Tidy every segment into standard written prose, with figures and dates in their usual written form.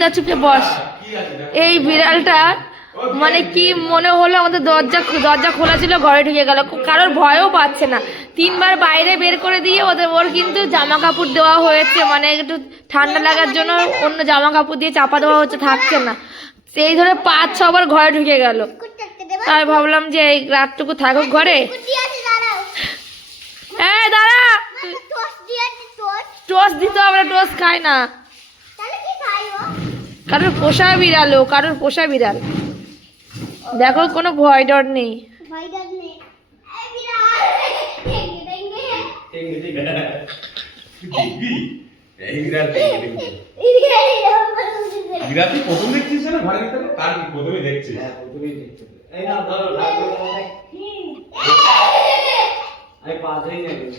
তা চুপে বস। এই বিড়ালটা মানে কি মনে হলো আমাদের দরজা খোলা ছিল, ঘরে ঢুকে গেল, কারোর ভয়ও পাচ্ছে না। 3বার বাইরে বের করে দিয়ে ওর কিন্তু জামা কাপড় দেওয়া হয়েছে, মানে একটু ঠান্ডা লাগার জন্য অন্য জামা কাপড় দিয়ে চাপা দেওয়া হচ্ছে, থাকছে না। সেই ধরে 5-6বার ঘরে ঢুকে গেল। তাই ভাবলাম যে এই রাতটুকু থাকুক ঘরে। এই দাঁড়া, টোস্ট দিতে হবে, টোস্ট খায় না। কারোর পোষা বিড়াল, কারোর পোষা বিড়াল। দেখো কোনো ভয় ডর নেই।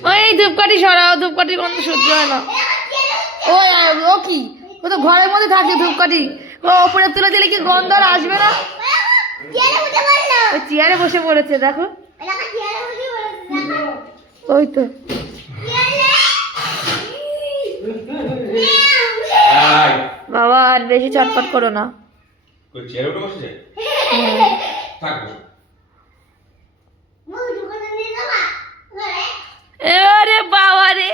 ওই ধূপকাঠি সরাও, ধূপকাঠি গন্ধ সহ্য হয় না। ও কি, ও তো ঘরের মধ্যে থাকে ধূপকাঠি, ও ওপরে তুলে দিলে কি গন্ধ আর আসবে না? ওই চেয়ারে বসে পড়েছে দেখো, ওই তো। বাবা আর বেশি চটপট করো না। আরে বাবা রে,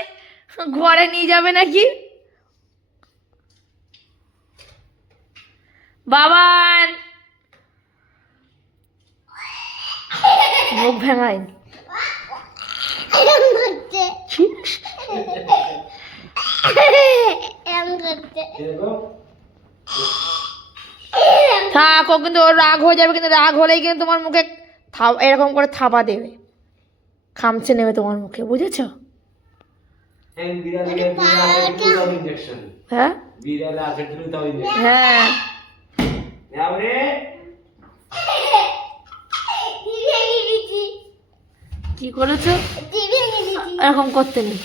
ঘরে নিয়ে যাবে নাকি? বাবান মুখ ভেঙাই। থাক, ও কিন্তু ওর রাগ হয়ে যাবে, কিন্তু রাগ হলেই কিন্তু তোমার মুখে এরকম করে থাবা দেবে, খামচে নেবে তোমার মুখে, বুঝেছো? হ্যাঁ হ্যাঁ, কি করেছো? এরকম করতে নেই।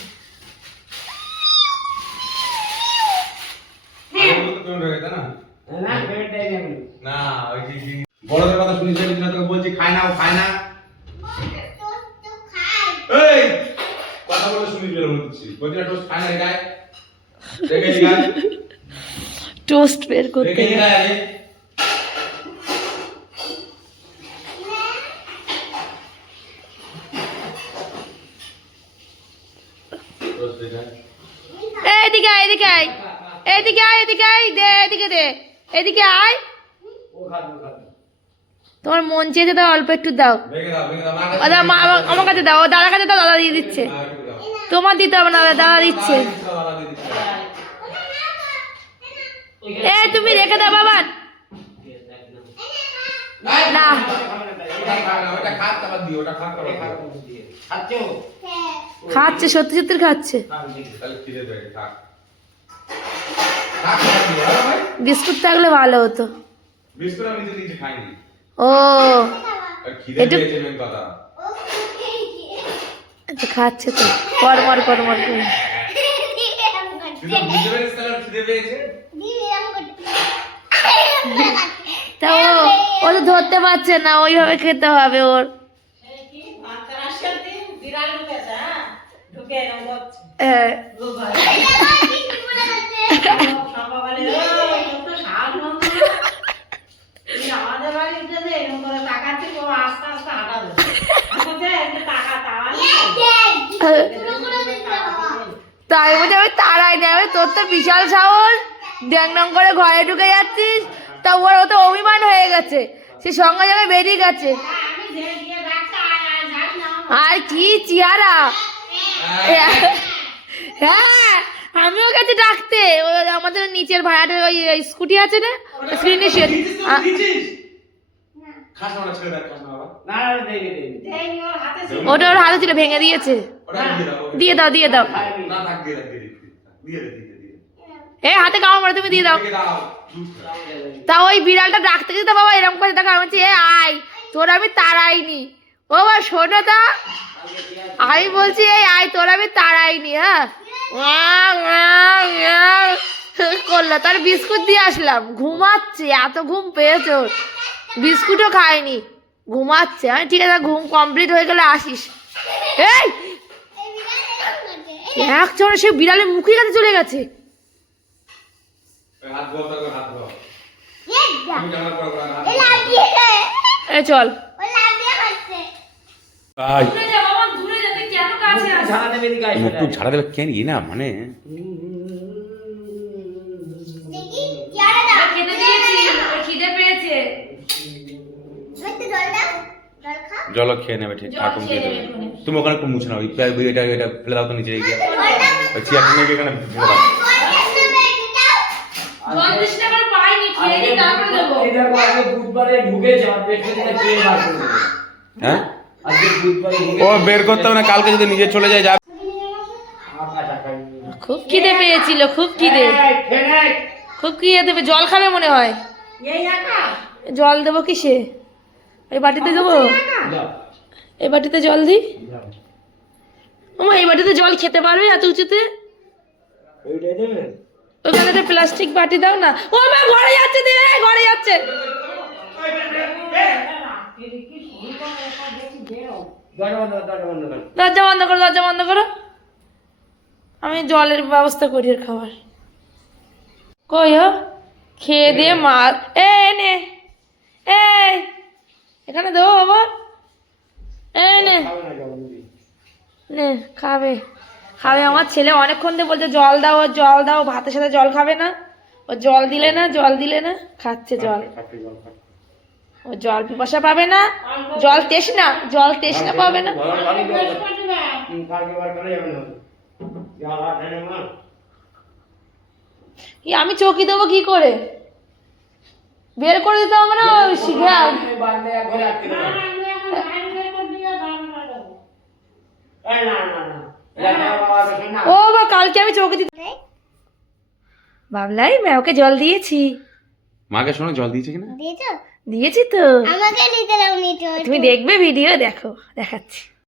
বড়দের কথা শুনিস তোকে বলছি, খায় না, ও খায় না। এই কথা বলে শুনিস, বের হচ্ছি বলছি না, টোস্ট খায় না, গায় দেখে গায় টোস্ট বের করতে দেখে গায় আগে। টোস্ট দেখা এদিকে আয়, এদিকে আয়, এদিকে আয়, এদিকে আয়, দে এদিকে, দে এদিকে আয়। তোমার মন চেয়েছে দাও, অল্প একটু দাও। আমার কাছে দাও, দাদার কাছে দাও, দাদা দিয়ে দিচ্ছে। তোমার দিতে হবে না, দাদা দিচ্ছে। এ তুমি রেখে দাও বাবা। না খাচ্ছে, সত্যি সত্যি খাচ্ছে। বিস্কুট থাকলে ভালো হতো। ও আচ্ছা, খাচ্ছে তো, কড়মড় কড়মড় করে। তা ও তো ধরতে পারছে না, ওইভাবে খেতে হবে ওর। তাই বলছে আমি তারাই নেই, তোর তো বিশাল সাহস, ড্যাং করে ঘরে ঢুকে যাচ্ছিস। তা ওর তো অভিমান হয়ে গেছে, সে সঙ্গে সঙ্গে বেরিয়ে গেছে। আর কি চেহারা! হ্যাঁ আমিও গেছি ডাকতে, ওই আমাদের নিচের ভাড়াটার ওই স্কুটি আছে না, স্ক্রিনে সে ওটা ওর হাতে ছিল, ভেঙে দিয়েছে। দিয়ে দাও, দিয়ে দাও। এ হাতে কামড় মারে, তুমি দিয়ে দাও। তা ওই বিড়ালটা ডাকতে গেছে তো বাবা, এরকম করে দেখা বলছি, এ আয়, তোর আমি তাড়াইনি। ও বাবা শোনো তা, আমি বলছি এই আয়, তোর আমি তাড়াইনি। হ্যাঁ করলো, তার বিস্কুট দিয়ে আসলাম, ঘুমাচ্ছে, এত ঘুম পেয়েছে ওর, বিস্কুটও খায়নি, ঘুমাচ্ছে। আমি ঠিক আছে, ঘুম কমপ্লিট হয়ে গেলে আসিস। এই এক চড়ে সে বিড়ালের মুখের কাছে চলে গেছে। আমি জামা পরে এ চল আই দূরে যা বাবা, দূরে যা, তুই কেন কাছে আসিস? ঝাড়া দেবে এদিকে আয়, মুখ ঝাড়া দেবে কেন না মানে খেতে দিয়েছি, ওর খিদে পেয়েছে। জল খেয়ে নেবে ঠিক জল ঠাকুর খেয়ে দিয়ে নেবে দেবে এক্ষুনি। তুমি ওখানে একটু মুছে নাও এটা ফেলে দাও তো নিচে গিয়ে চেয়ারটা নিয়ে গিয়ে এখানে ফেলে দাও জল দিস না, করে পাইনি, খেয়ে নি, তারপরে দেবো। এই দেখো, আজকে বুধবারে ঢুকেছে, আর পেট থেকে খেয়ে বার করে দেবে। হ্যাঁ আজকে বুধবারে ও ঢুকেছে। বের করতে হবে না, কালকে যদি নিজে চলে যায় যাবে আকাশ আকাশ। খুব খিদে পেয়েছিল, খুব খিদে, এই, খেয়ে নে। খুব খিদে দেবে। জল খাবে মনে হয়। জল দেবো কিসে? এই বাটিতে দেবো, যাও, এই বাটিতে জল দিই। যাও। ওমা, এই বাটিতে জল খেতে পারবে এত উঁচুতে? ওইটাই দেবে? ওখানে একটা প্লাস্টিক বাটি দাও না। ও মা, ঘরে যাচ্ছে, দে, ঘরে যাচ্ছে। দরজা বন্ধ কর, দরজা বন্ধ কর। দরজা বন্ধ করো, দরজা বন্ধ করো। আমি জলের ব্যবস্থা করি এর খাবার। কই ও? খেয়ে দিয়ে মার। এ নে, এই এখানে দেবো বাবা। এই নে, খাবে না, যাও, বন্ধ দিই। নে, খাবে, খাবে। আমার ছেলে অনেকক্ষণ থেকে বলছে জল দাও, ও জল দাও, ভাতের সাথে জল খাবে না। ও জল দিলে না, জল দিলে না, খাচ্ছে জল। খাচ্ছে, জল খাচ্ছে। ও জল পিপাসা পাবে না, জল তেষ্টা, জল তেষ্টা পাবে না। কালকে বার করে যাবে না। যা হাত এনে মা। আমি চৌকি দেবো কি করে? বের করে দিতে হবে না, শিখে বাড়লে ঘরে আটকে দেবে। এই না, না, না। এটা বাবা দেখেন না। ও বা, কালকে আমি চৌকি দিতে বাবলাই, ওকে জল দিয়েছি। মাকে শোনো জল দিয়েছে কিনা দিয়েছি তো। আমাকে নিতে দাও নিতে তুমি দেখবে ভিডিও, দেখো, দেখাচ্ছি।